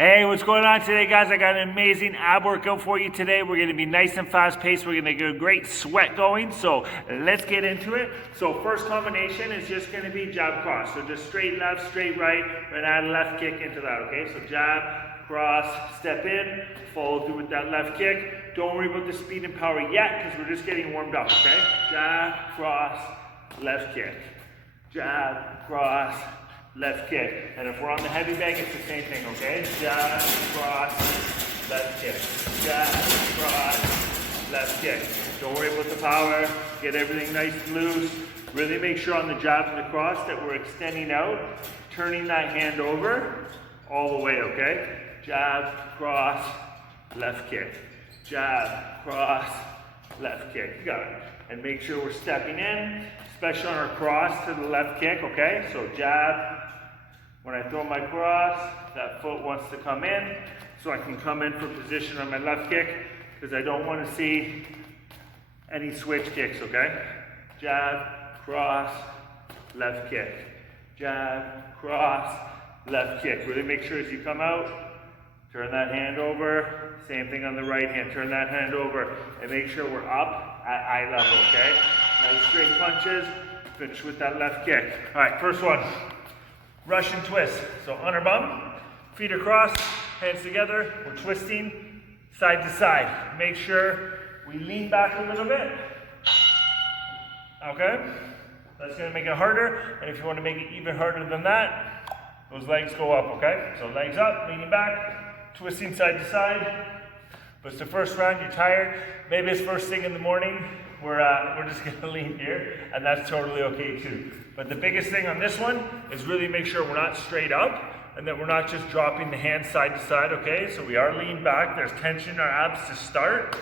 Hey, what's going on today, guys? I got an amazing ab workout for you today. We're gonna be nice and fast paced. We're gonna get a great sweat going. So let's get into it. So first combination is just gonna be jab cross. So just straight left, straight right, and add a left kick into that, okay? So jab, cross, step in, follow through with that left kick. Don't worry about the speed and power yet, because we're just getting warmed up, okay? Jab, cross, left kick. Jab, cross, left kick. And if we're on the heavy bag, it's the same thing, okay? Jab, cross, left kick. Jab, cross, left kick. Don't worry about the power. Get everything nice and loose. Really make sure on the jab and the cross that we're extending out, turning that hand over all the way, okay? Jab, cross, left kick. Jab, cross, left kick. You got it. And make sure we're stepping in, especially on our cross to the left kick, okay? So jab. When I throw my cross, that foot wants to come in, so I can come in for position on my left kick, because I don't want to see any switch kicks, okay? Jab, cross, left kick. Jab, cross, left kick. Really make sure as you come out, turn that hand over. Same thing on the right hand. Turn that hand over and make sure we're up at eye level, okay? Nice straight punches. Finish with that left kick. All right, first one. Russian twist. So on our bum, feet across, hands together. We're twisting side to side. Make sure we lean back a little bit. Okay? That's going to make it harder. And if you want to make it even harder than that, those legs go up, okay? So legs up, leaning back, twisting side to side. But it's the first round, you're tired. Maybe it's first thing in the morning. We're just gonna lean here, and that's totally okay too. But the biggest thing on this one is really make sure we're not straight up, and that we're not just dropping the hands side to side, okay? So we are leaned back, there's tension in our abs to start.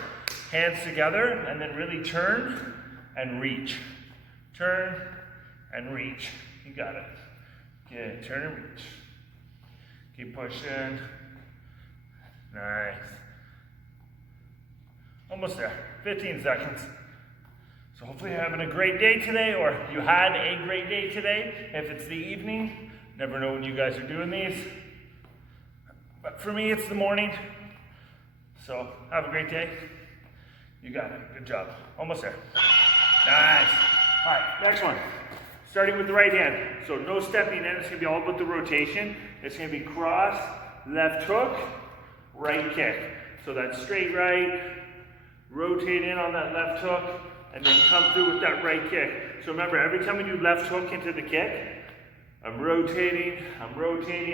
Hands together, and then really turn and reach. Turn and reach. You got it. Good, turn and reach. Keep pushing. Nice. Almost there, 15 seconds. So hopefully you're having a great day today, or you had a great day today. If it's the evening, never know when you guys are doing these. But for me, it's the morning. So have a great day. You got it, good job. Almost there. Nice. All right, next one. Starting with the right hand. So no stepping in, it's gonna be all about the rotation. It's gonna be cross, left hook, right kick. So that's straight right, rotate in on that left hook, and then come through with that right kick. So remember, every time we do left hook into the kick, I'm rotating,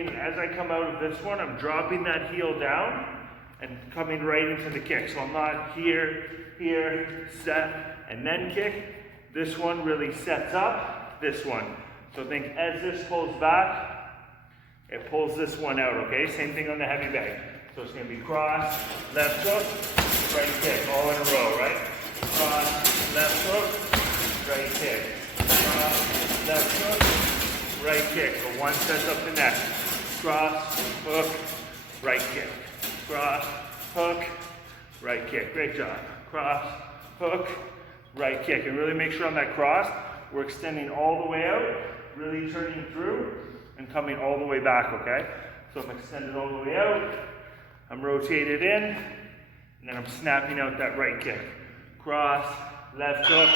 and as I come out of this one, I'm dropping that heel down and coming right into the kick. So I'm not here, set, and then kick. This one really sets up this one. So think as this pulls back, it pulls this one out, okay? Same thing on the heavy bag. So it's gonna be cross, left hook, right kick, all in a row, right? Cross, left hook, right kick. Cross, left hook, right kick. So one sets up the next. Cross, hook, right kick. Cross, hook, right kick. Great job. Cross, hook, right kick. And really make sure on that cross, we're extending all the way out, really turning through, and coming all the way back, okay? So I'm extended all the way out, I'm rotated in, and then I'm snapping out that right kick. Cross, left hook,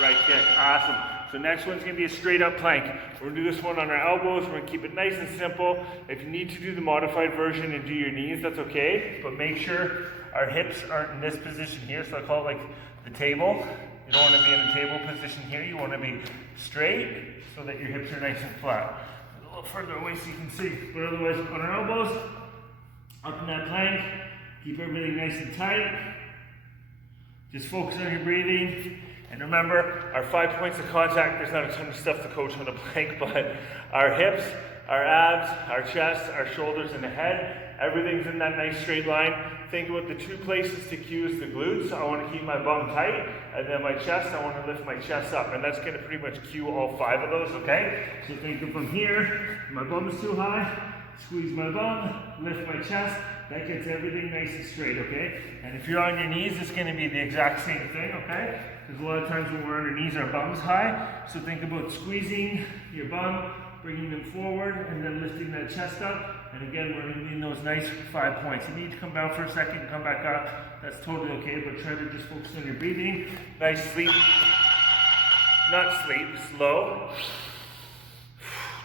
right kick. Awesome. So next one's gonna be a straight up plank. We're gonna do this one on our elbows. We're gonna keep it nice and simple. If you need to do the modified version and do your knees, that's okay. But make sure our hips aren't in this position here. So I call it like the table. You don't wanna be in a table position here. You wanna be straight so that your hips are nice and flat. A little further away so you can see. But otherwise, on our elbows, up in that plank, keep everything nice and tight. Just focus on your breathing. And remember, our 5 points of contact, there's not a ton of stuff to coach on a plank, but our hips, our abs, our chest, our shoulders, and the head, everything's in that nice straight line. Think about the two places to cue is the glutes. I want to keep my bum tight, and then my chest, I want to lift my chest up. And that's going to pretty much cue all 5 of those, okay? So think of from here, my bum is too high, squeeze my bum, lift my chest. That gets everything nice and straight, okay? And if you're on your knees, it's gonna be the exact same thing, okay? Because a lot of times when we're on our knees, our bum's high. So think about squeezing your bum, bringing them forward, and then lifting that chest up. And again, we're gonna need those nice 5 points. You need to come down for a second, come back up. That's totally okay, but try to just focus on your breathing. Nice sleep. Not sleep, slow.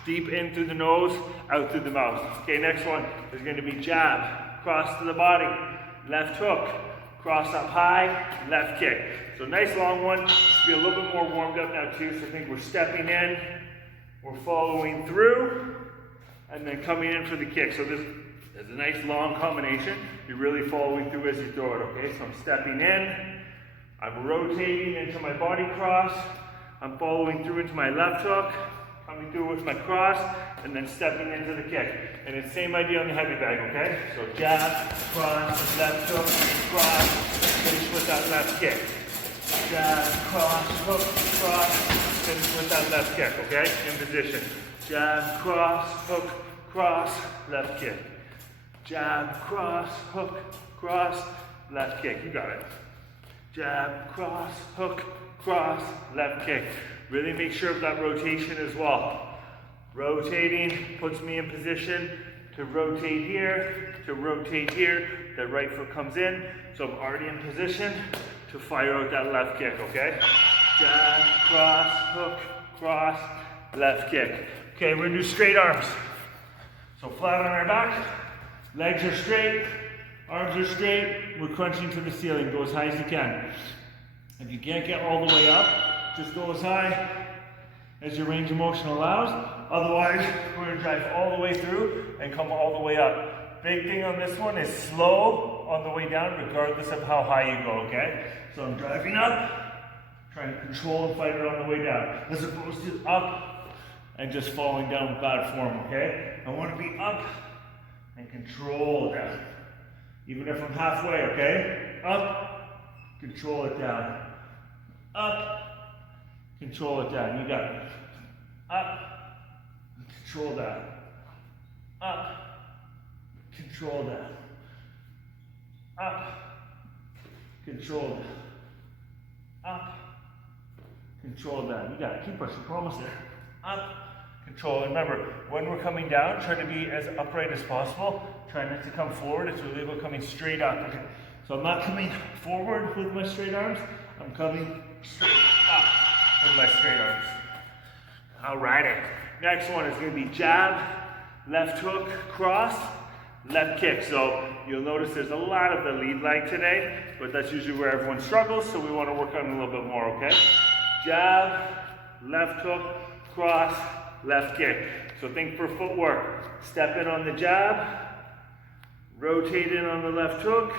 Deep in through the nose, out through the mouth. Okay, next one is gonna be jab, cross to the body, left hook, cross up high, left kick. So nice long one, just be a little bit more warmed up now too. So I think we're stepping in, we're following through, and then coming in for the kick. So this is a nice long combination. You're really following through as you throw it, okay? So I'm stepping in, I'm rotating into my body cross, I'm following through into my left hook, coming through with my cross, and then stepping into the kick. And it's the same idea on the heavy bag, okay? So jab, cross, left hook, cross, finish with that left kick. Jab, cross, hook, cross, finish with that left kick, okay? In position. Jab, cross, hook, cross, left kick. Jab, cross, hook, cross, left kick. You got it. Jab, cross, hook, cross, left kick. Really make sure of that rotation as well. Rotating puts me in position to rotate here, that right foot comes in, so I'm already in position to fire out that left kick, okay? Jab, cross, hook, cross, left kick. Okay, we're gonna do straight arms. So flat on our back, legs are straight, arms are straight, we're crunching to the ceiling, go as high as you can. If you can't get all the way up, just go as high as your range of motion allows. Otherwise, we're gonna drive all the way through and come all the way up. Big thing on this one is slow on the way down, regardless of how high you go, okay? So I'm driving up, trying to control and fight it on the way down, as opposed to up and just falling down with bad form, okay? I wanna be up and control down. Even if I'm halfway, okay? Up, control it down. Up, control it down. You got it. Up, control that. Up, control that. Up, control that. Up, control that. You got it. Keep pushing. We're almost there. Up, control. Remember, when we're coming down, try to be as upright as possible. Try not to come forward. It's really about coming straight up. Okay. So I'm not coming forward with my straight arms. I'm coming straight up with my straight arms. Alrighty. Next one is going to be jab, left hook, cross, left kick. So you'll notice there's a lot of the lead leg today, but that's usually where everyone struggles, so we want to work on it a little bit more, okay? Jab, left hook, cross, left kick. So think for footwork. Step in on the jab, rotate in on the left hook,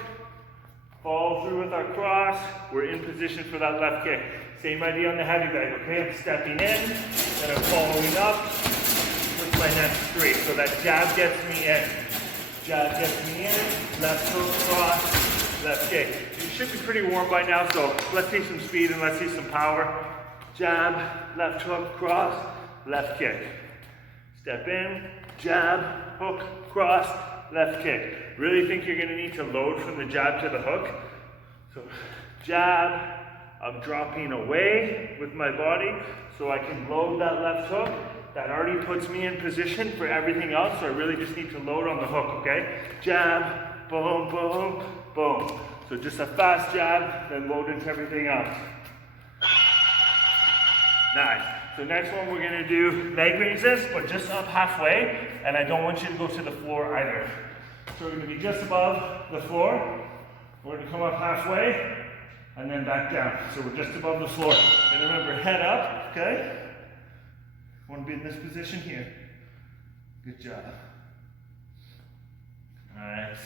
follow through with our cross, we're in position for that left kick. Same idea on the heavy bag, okay? I'm stepping in, then I'm following up with my next three. So that jab gets me in. Jab gets me in, left hook, cross, left kick. You should be pretty warm by now, so let's see some speed and let's see some power. Jab, left hook, cross, left kick. Step in, jab, hook, cross, left kick. Really think you're gonna need to load from the jab to the hook. So jab, I'm dropping away with my body so I can load that left hook. That already puts me in position for everything else, so I really just need to load on the hook, okay? Jab, boom, boom, boom. So just a fast jab, then load into everything else. Nice. So next one we're gonna do leg raises, but just up halfway, and I don't want you to go to the floor either. So we're gonna be just above the floor. We're gonna come up halfway, and then back down. So we're just above the floor. And remember, head up, okay? Want to be in this position here. Good job. Nice.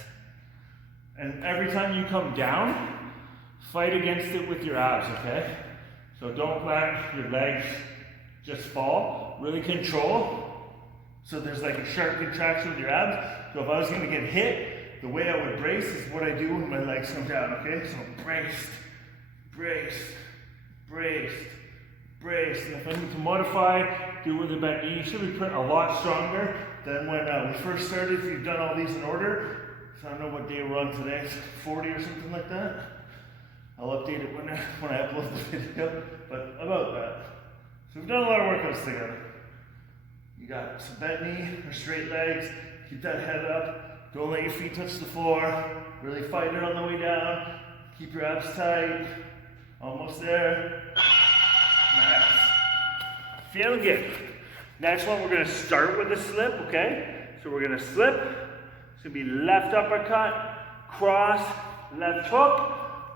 And every time you come down, fight against it with your abs, okay? So don't let your legs just fall. Really control. So there's like a sharp contraction with your abs. So if I was going to get hit, the way I would brace is what I do when my legs come down, okay? So braced, braced, braced, braced. And if I need to modify, do it with a bent knee. You should be put a lot stronger than when we first started. If you've done all these in order. So I don't know what day we're on today. It's 40 or something like that. I'll update it when I upload the video. But about that. So we've done a lot of workouts together. You got some bent knee or straight legs. Keep that head up. Don't let your feet touch the floor. Really fight it on the way down. Keep your abs tight. Almost there. Nice. Feeling good. Next one, we're gonna start with a slip, okay? So we're gonna slip. It's gonna be left uppercut, cross, left hook,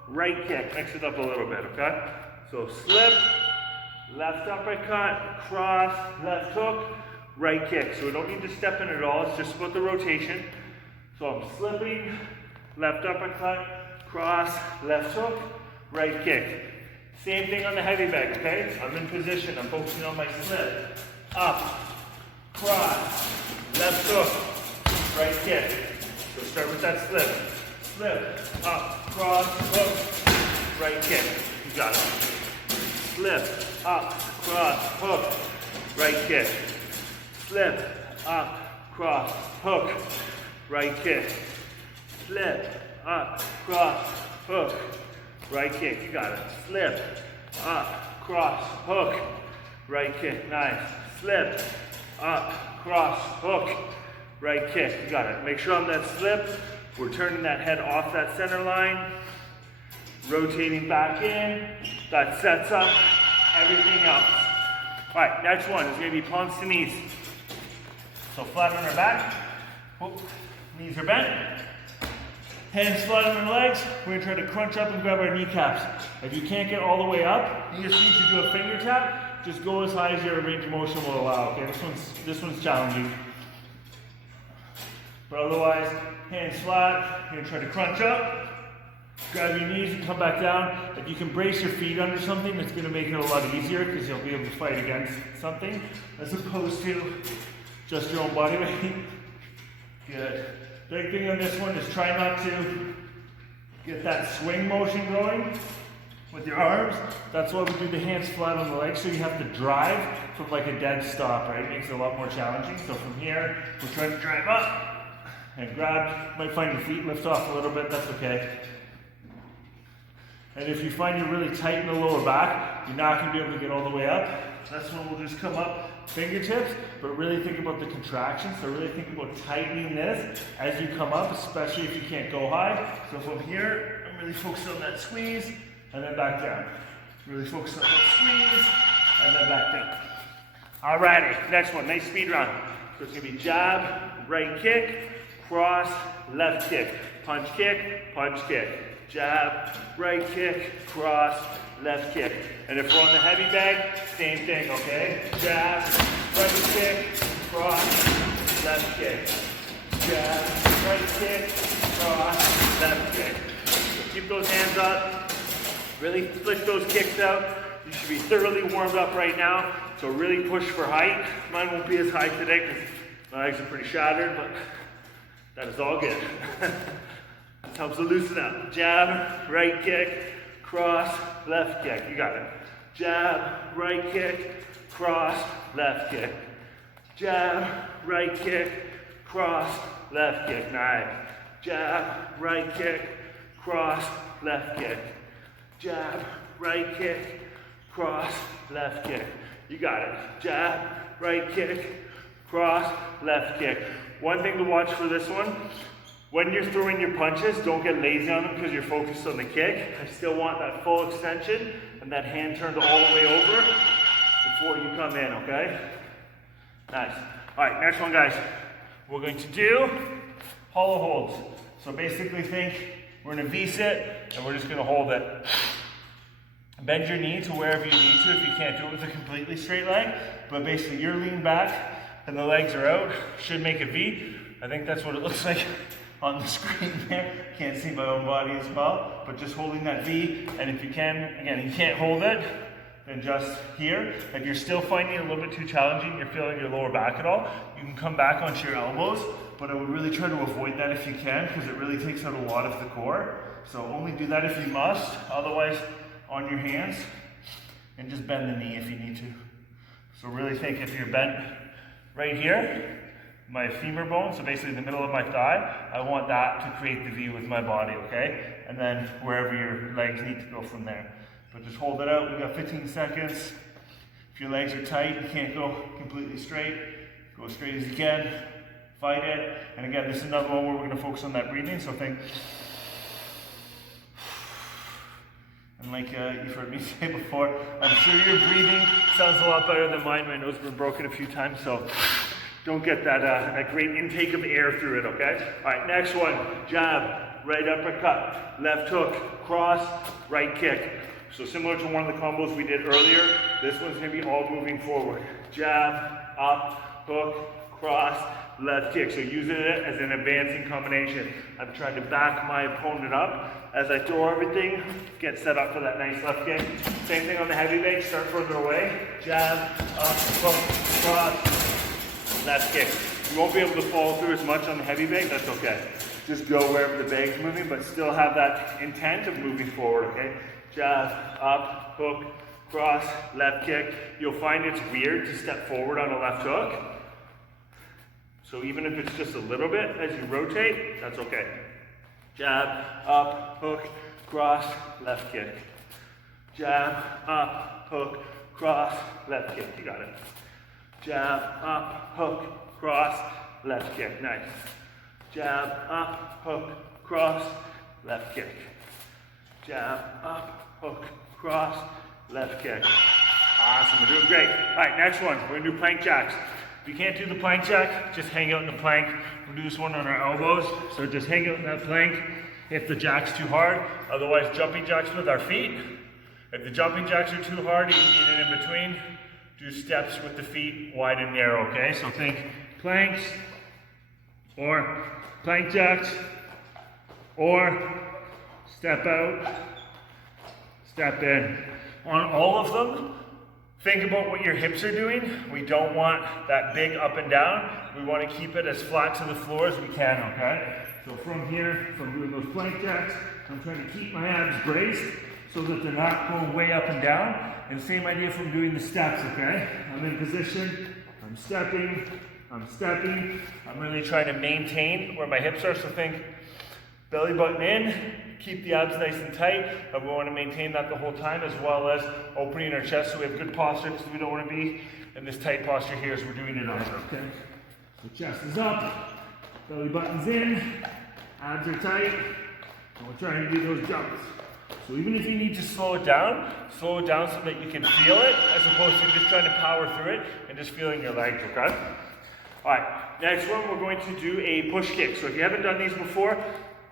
right kick. Mix it up a little bit, okay? So slip, left uppercut, cross, left hook, right kick. So we don't need to step in at all. It's just about the rotation. So I'm slipping, left uppercut, cross, left hook, right kick. Same thing on the heavy bag, okay? I'm in position. I'm focusing on my slip. Up, cross, left hook, right kick. So start with that slip. Slip, up, cross, hook, right kick. You got it. Slip, up, cross, hook, right kick. Slip, up, cross, hook, right kick. Slip, up, cross, hook, right kick. You got it. Slip, up, cross, hook, right kick. Nice. Slip, up, cross, hook, right kick. You got it. Make sure on that slip, we're turning that head off that center line, rotating back in. That sets up everything else. All right, next one is going to be palms to knees. So flat on our back, knees are bent, hands flat on our legs. We're going to try to crunch up and grab our kneecaps. If you can't get all the way up, you just need to do a finger tap. Just go as high as your range of motion will allow. Okay, this one's challenging. But otherwise, hands flat. You're going to try to crunch up. Grab your knees and come back down. If you can brace your feet under something, it's going to make it a lot easier because you'll be able to fight against something as opposed to just your own body weight. Good. Big thing on this one is try not to get that swing motion going with your arms. That's why we do the hands flat on the legs, so you have to drive from like a dead stop, right? It makes it a lot more challenging. So from here, we're trying to drive up and grab. You might find your feet lift off a little bit, that's okay. And if you find you're really tight in the lower back, you're not going to be able to get all the way up. That's when we'll just come up fingertips, but really think about the contraction. So really think about tightening this as you come up, especially if you can't go high. So from here, I'm really focused on that squeeze and then back down. Really focus on that squeeze and then back down. Alrighty, next one, nice speed run. So it's going to be jab, right kick, cross, left kick, punch kick, punch kick. Jab, right kick, cross, left kick. And if we're on the heavy bag, same thing, okay? Jab, right kick, cross, left kick. Jab, right kick, cross, left kick. So keep those hands up. Really flick those kicks out. You should be thoroughly warmed up right now. So really push for height. Mine won't be as high today because my legs are pretty shattered, but that is all good. This helps to loosen up. Jab, right kick, cross, left kick. You got it. Jab, right kick, cross, left kick. Jab, right kick, cross, left kick. Nice. Jab, right kick, cross, left kick. Jab, right kick, cross, left kick. You got it. Jab, right kick, cross, left kick. One thing to watch for this one, when you're throwing your punches, don't get lazy on them because you're focused on the kick. I still want that full extension and that hand turned all the way over before you come in, okay? Nice. All right, next one, guys. We're going to do hollow holds. So basically think we're in a V-sit and we're just gonna hold it. Bend your knee to wherever you need to if you can't do it with a completely straight leg. But basically you're leaning back and the legs are out. Should make a V. I think that's what it looks like on the screen there. Can't see my own body as well, but just holding that V. And if you can, again, you can't hold it, then just here. If you're still finding it a little bit too challenging, you're feeling your lower back at all, you can come back onto your elbows, but I would really try to avoid that if you can, because it really takes out a lot of the core. So only do that if you must, otherwise on your hands, and just bend the knee if you need to. So really think if you're bent right here, my femur bone, so basically the middle of my thigh, I want that to create the V with my body, okay? And then wherever your legs need to go from there. But just hold it out, we got 15 seconds. If your legs are tight, you can't go completely straight, go as straight as you can. fight it. And again, this is another one where we're gonna focus on that breathing, so think, and like you've heard me say before, I'm sure your breathing sounds a lot better than mine. My nose has been broken a few times, so don't get that great intake of air through it, okay? All right, next one, jab, right uppercut, left hook, cross, right kick. So similar to one of the combos we did earlier, this one's gonna be all moving forward. Jab, up, hook, cross, left kick. So using it as an advancing combination. I'm trying to back my opponent up as I throw everything, get set up for that nice left kick. Same thing on the heavy bag, start further away. Jab, up, hook, cross, left kick. You won't be able to follow through as much on the heavy bag, that's okay. Just go wherever the bag's moving, but still have that intent of moving forward, okay? Jab, up, hook, cross, left kick. You'll find it's weird to step forward on a left hook. So even if it's just a little bit as you rotate, that's okay. Jab, up, hook, cross, left kick. Jab, up, hook, cross, left kick. You got it. Jab, up, hook, cross, left kick. Nice. Jab, up, hook, cross, left kick. Jab, up, hook, cross, left kick. Awesome, we're doing great. All right, next one, we're gonna do plank jacks. If you can't do the plank jack, just hang out in the plank. We'll do this one on our elbows. So just hang out in that plank if the jack's too hard. Otherwise, jumping jacks with our feet. If the jumping jacks are too hard and you need it in between, do steps with the feet wide and narrow, okay? So think planks, or plank jacks, or step out, step in. On all of them, think about what your hips are doing. We don't want that big up and down. We want to keep it as flat to the floor as we can, okay? So from here, from doing those plank jacks, I'm trying to keep my abs braced so that they're not going way up and down. And same idea from doing the steps, okay? I'm in position, I'm stepping, I'm really trying to maintain where my hips are, so think belly button in, keep the abs nice and tight, and we want to maintain that the whole time, as well as opening our chest so we have good posture, because we don't want to be in this tight posture here as we're doing it either, okay? So chest is up, belly button's in, abs are tight, and we're trying to do those jumps. So even if you need to slow it down so that you can feel it, as opposed to just trying to power through it and just feeling your legs, okay? All right, next one, we're going to do a push kick. So if you haven't done these before,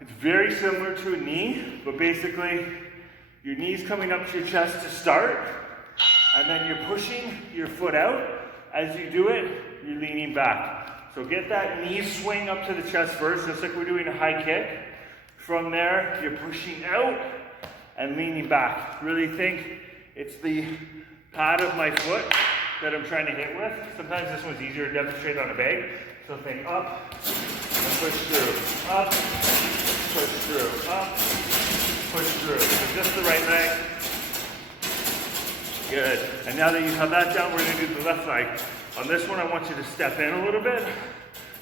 it's very similar to a knee, but basically your knee's coming up to your chest to start, and then you're pushing your foot out. As you do it, you're leaning back. So get that knee swing up to the chest first, just like we're doing a high kick. From there, you're pushing out and leaning back. Really think it's the pad of my foot that I'm trying to hit with. Sometimes this one's easier to demonstrate on a bag. So think up and push through, up, push through, up, push through. So just the right leg. Good. And now that you have that down, we're gonna do the left leg. On this one, I want you to step in a little bit,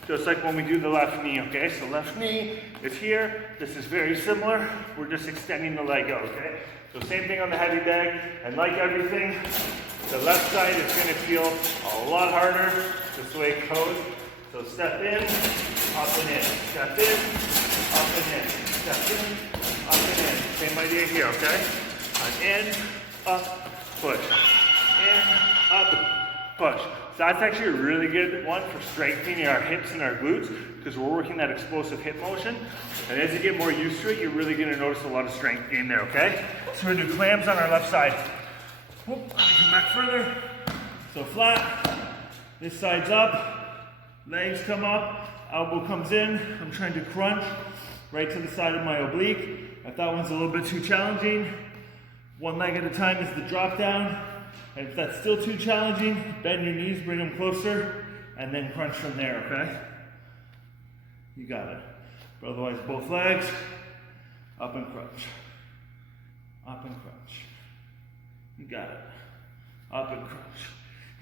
just like when we do the left knee, okay? So left knee is here. This is very similar. We're just extending the leg out, okay? So same thing on the heavy bag, and like everything, the left side is gonna feel a lot harder, just the way it goes. So step in, up and in, step in, up and in, step in, up and in. Same idea here, okay? In, up, push. In, up, push. So that's actually a really good one for strengthening our hips and our glutes, because we're working that explosive hip motion. And as you get more used to it, you're really gonna notice a lot of strength in there, okay? So we're gonna do clams on our left side. Whoop, let me come back further. So flat, this side's up, legs come up, elbow comes in. I'm trying to crunch right to the side of my oblique. If that one's a little bit too challenging, one leg at a time is the drop down. And if that's still too challenging, bend your knees, bring them closer, and then crunch from there, okay? You got it. But otherwise, both legs, up and crunch. Up and crunch. You got it. Up and crunch.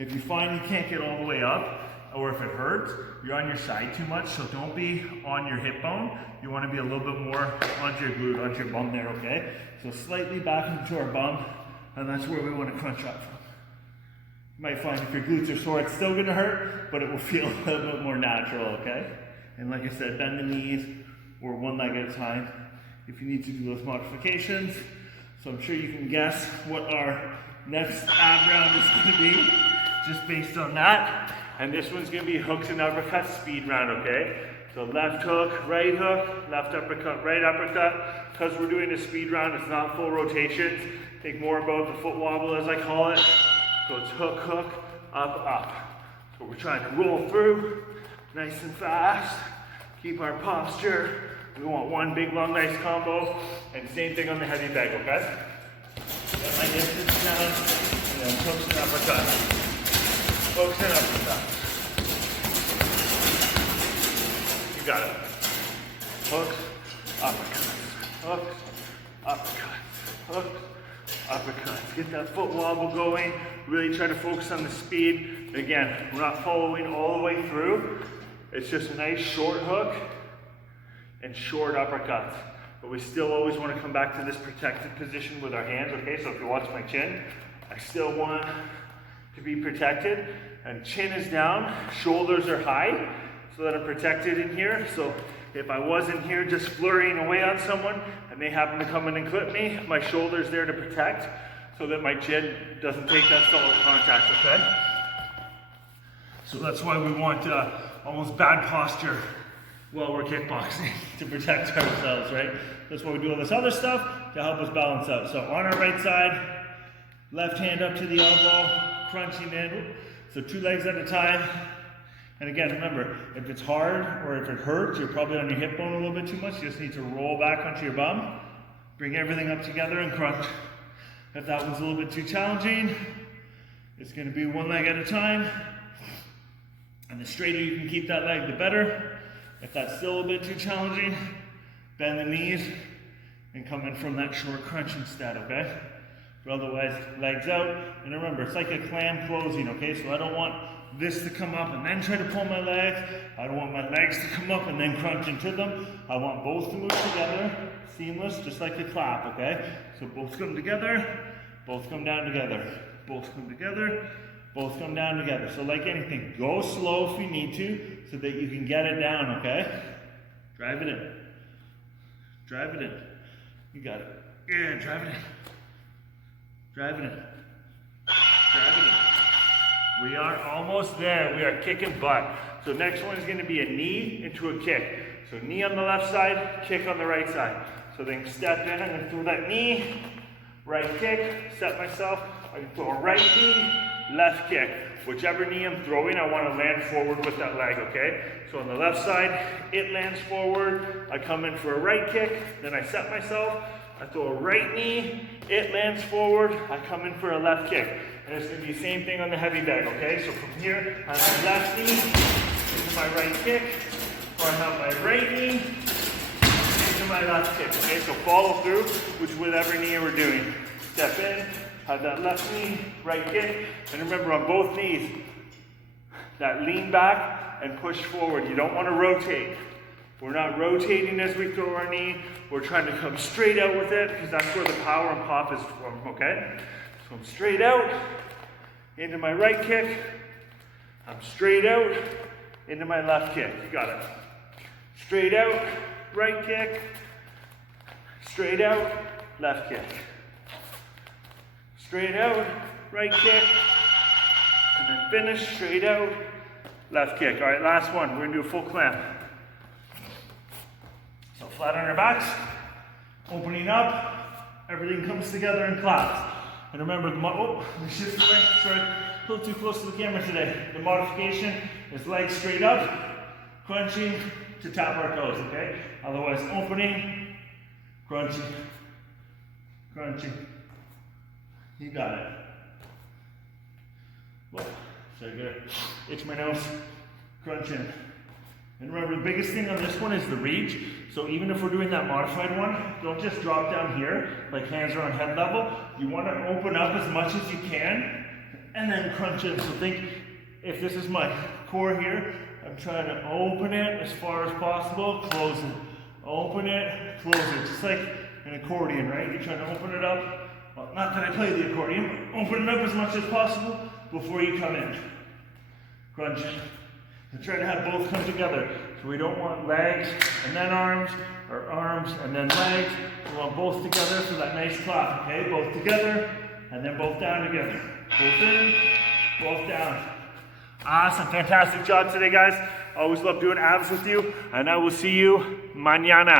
If you find you can't get all the way up, or if it hurts, you're on your side too much, so don't be on your hip bone. You want to be a little bit more onto your glute, onto your bum there, okay? So slightly back into our bum, and that's where we want to crunch up from. You might find if your glutes are sore, it's still gonna hurt, but it will feel a little bit more natural, okay? And like I said, bend the knees or one leg at a time if you need to do those modifications. So I'm sure you can guess what our next ab round is gonna be, just based on that. And this one's gonna be hooks and uppercuts speed round, okay? So left hook, left uppercut, right uppercut. Because we're doing a speed round, it's not full rotations. Think more about the foot wobble as I call it. So it's hook, hook, up. So we're trying to roll through, nice and fast. Keep our posture. We want one big, long, nice combo. And same thing on the heavy bag, okay? Get my distance down, and then hooks and uppercuts. Hooks and uppercuts. You got it. Hooks, uppercuts. Hooks, uppercuts. Hooks, uppercuts. Get that foot wobble going. Really try to focus on the speed. Again, we're not following all the way through. It's just a nice short hook and short uppercuts. But we still always want to come back to this protected position with our hands, okay? So if you watch my chin, I still want to be protected. And chin is down, shoulders are high, so that I'm protected in here. So if I wasn't here just flurrying away on someone and they happen to come in and clip me, my shoulder's there to protect so that my chin doesn't take that solid contact, okay? So that's why we want almost bad posture while we're kickboxing to protect ourselves, right? That's why we do all this other stuff to help us balance out. So on our right side, left hand up to the elbow, crunching in. So 2 legs at a time. And again, remember, if it's hard or if it hurts, you're probably on your hip bone a little bit too much. You just need to roll back onto your bum, bring everything up together and crunch. If that one's a little bit too challenging, it's gonna be 1 leg at a time. And the straighter you can keep that leg, the better. If that's still a bit too challenging, bend the knees and come in from that short crunch instead, okay? But otherwise, legs out. And remember, it's like a clam closing, okay? So I don't want this to come up and then try to pull my legs. I don't want my legs to come up and then crunch into them. I want both to move together, seamless, just like a clap, okay? So both come together, both come down together, both come together, both come down together. So like anything, go slow if you need to so that you can get it down, okay? Drive it in. Drive it in. You got it. Yeah, drive it in. Drive it in. Drive it in. We are almost there. We are kicking butt. So next one is going to be a knee into a kick. So knee on the left side, kick on the right side. So then step in, I'm going to throw that knee, right kick, set myself. I can throw a right knee, left kick. Whichever knee I'm throwing, I want to land forward with that leg, okay? So on the left side, it lands forward. I come in for a right kick, then I set myself. I throw a right knee, it lands forward. I come in for a left kick. And it's going to be the same thing on the heavy bag, okay? So from here, I have my left knee into my right kick, or I have my right knee into my left kick, okay? So follow through with whatever knee we're doing. Step in, have that left knee, right kick, and remember on both knees, that lean back and push forward. You don't want to rotate. We're not rotating as we throw our knee. We're trying to come straight out with it because that's where the power and pop is from, okay? So I'm straight out, into my right kick. I'm straight out, into my left kick. You got it. Straight out, right kick. Straight out, left kick. Straight out, right kick. And then finish, straight out, left kick. All right, last one. We're gonna do a full clamp. So flat on our backs, opening up, everything comes together and claps. And remember, the shift away, sorry, a little too close to the camera today. The modification is legs straight up, crunching to tap our toes, okay? Otherwise, opening, crunching, crunching. You got it. Whoa, so I gotta itch my nose, crunching. And remember, the biggest thing on this one is the reach. So even if we're doing that modified one, don't just drop down here, like hands are on head level. You want to open up as much as you can, and then crunch in. So think, if this is my core here, I'm trying to open it as far as possible, close it. Open it, close it. Just like an accordion, right? You're trying to open it up. Well, not that I play the accordion, but open it up as much as possible, before you come in. Crunching. We're trying to have both come together. So we don't want legs and then arms, or arms and then legs. We want both together for that nice clap, okay? Both together, and then both down together. Both in, both down. Awesome, fantastic job today, guys. Always love doing abs with you, and I will see you mañana.